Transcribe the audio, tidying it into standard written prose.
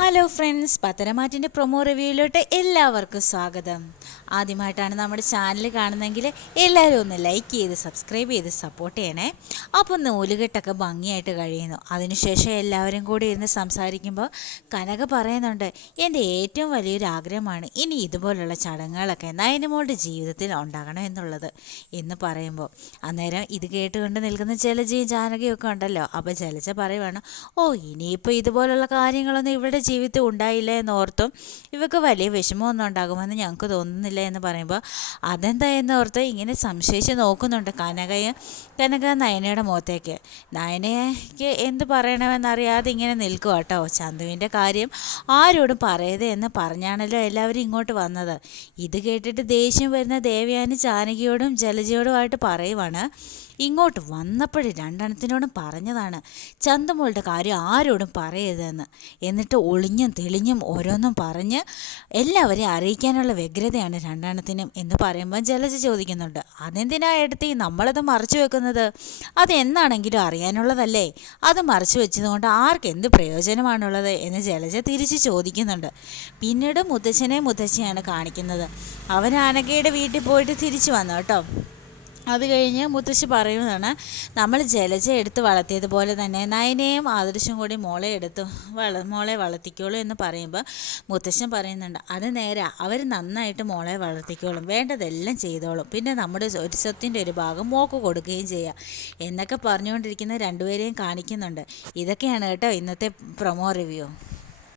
Hello friends, പത്തരമാറ്റിൻ്റെ promo റിവ്യൂയിലോട്ട് എല്ലാവർക്കും സ്വാഗതം. ആദ്യമായിട്ടാണ് നമ്മുടെ ചാനൽ കാണുന്നതെങ്കിൽ എല്ലാവരും ഒന്ന് ലൈക്ക് ചെയ്ത് സബ്സ്ക്രൈബ് ചെയ്ത് സപ്പോർട്ട് ചെയ്യണേ. അപ്പോൾ നൂലുകെട്ടൊക്കെ ഭംഗിയായിട്ട് കഴിയുന്നു. അതിനുശേഷം എല്ലാവരും കൂടി ഇരുന്ന് സംസാരിക്കുമ്പോൾ കനക പറയുന്നുണ്ട്, എൻ്റെ ഏറ്റവും വലിയൊരു ആഗ്രഹമാണ് ഇനി ഇതുപോലുള്ള ചടങ്ങുകളൊക്കെ നയനമോളുടെ ജീവിതത്തിൽ ഉണ്ടാകണം എന്നുള്ളത് എന്ന് പറയുമ്പോൾ അന്നേരം ഇത് കേട്ടുകൊണ്ട് നിൽക്കുന്ന ജലജയും ജാനകിയും ഒക്കെ ഉണ്ടല്ലോ. അപ്പോൾ ജലജ പറയുവാണ്, ഇനിയിപ്പോൾ ഇതുപോലുള്ള കാര്യങ്ങളൊന്നും ഇവിടെ ജീവിതത്തിൽ ഉണ്ടായില്ല എന്നോർത്തും ഇവർക്ക് വലിയ വിഷമമൊന്നും ഉണ്ടാകുമെന്ന് ഞങ്ങൾക്ക് തോന്നുന്നില്ല എന്ന് പറയുമ്പോൾ അതെന്താ എന്നോർത്ത് ഇങ്ങനെ സംശയിച്ച് നോക്കുന്നുണ്ട് കനക നയനയുടെ മുഖത്തേക്ക്. നയനയ്ക്ക് എന്ത് പറയണമെന്നറിയാതെ ഇങ്ങനെ നിൽക്കുക കേട്ടോ. ചന്തുവിൻ്റെ കാര്യം ആരോടും പറയരുത് എന്ന് പറഞ്ഞാണല്ലോ എല്ലാവരും ഇങ്ങോട്ട് വന്നത്. ഇത് കേട്ടിട്ട് ദേഷ്യം വരുന്ന ദേവയാനി ജാനകിയോടും ജലജയോടുമായിട്ട് പറയുവാണ്, ഇങ്ങോട്ട് വന്നപ്പോഴും രണ്ടെണ്ണത്തിനോടും പറഞ്ഞതാണ് ചന്തമോളുടെ കാര്യം ആരോടും പറയരുതെന്ന്. എന്നിട്ട് ഒളിഞ്ഞും തെളിഞ്ഞും ഓരോന്നും പറഞ്ഞ് എല്ലാവരെയും അറിയിക്കാനുള്ള വ്യഗ്രതയാണ് രണ്ടെണ്ണത്തിനും എന്ന് പറയുമ്പോൾ ജലജ ചോദിക്കുന്നുണ്ട്, അതെന്തിനാ എടുത്തി നമ്മളത് മറച്ചു വെക്കുന്നത്? അതെന്നാണെങ്കിലും അറിയാനുള്ളതല്ലേ. അത് മറച്ചു വെച്ചതുകൊണ്ട് ആർക്ക് എന്ത് പ്രയോജനമാണുള്ളത് എന്ന് ജലജ തിരിച്ച് ചോദിക്കുന്നുണ്ട്. പിന്നീട് മുത്തശ്ശിയാണ് കാണിക്കുന്നത്. അവൻ അനഘയുടെ വീട്ടിൽ പോയിട്ട് തിരിച്ചു വന്നു കേട്ടോ. അത് കഴിഞ്ഞ് മുത്തശ്ശി പറയുന്നതാണ്, നമ്മൾ ജലജ എടുത്ത് വളർത്തിയതുപോലെ തന്നെ നയനയും ആദർശം കൂടി മോളെ വളർത്തിക്കോളൂ എന്ന് പറയുമ്പോൾ മുത്തശ്ശൻ പറയുന്നുണ്ട്, അത് നേരെ അവർ നന്നായിട്ട് മോളെ വളർത്തിക്കോളും, വേണ്ടതെല്ലാം ചെയ്തോളും, പിന്നെ നമ്മുടെ ഒരു സ്വത്തിൻ്റെ ഒരു ഭാഗം മോക്ക് കൊടുക്കുകയും ചെയ്യാം എന്നൊക്കെ പറഞ്ഞുകൊണ്ടിരിക്കുന്ന രണ്ടുപേരെയും കാണിക്കുന്നുണ്ട്. ഇതൊക്കെയാണ് കേട്ടോ ഇന്നത്തെ പ്രൊമോ റിവ്യൂ.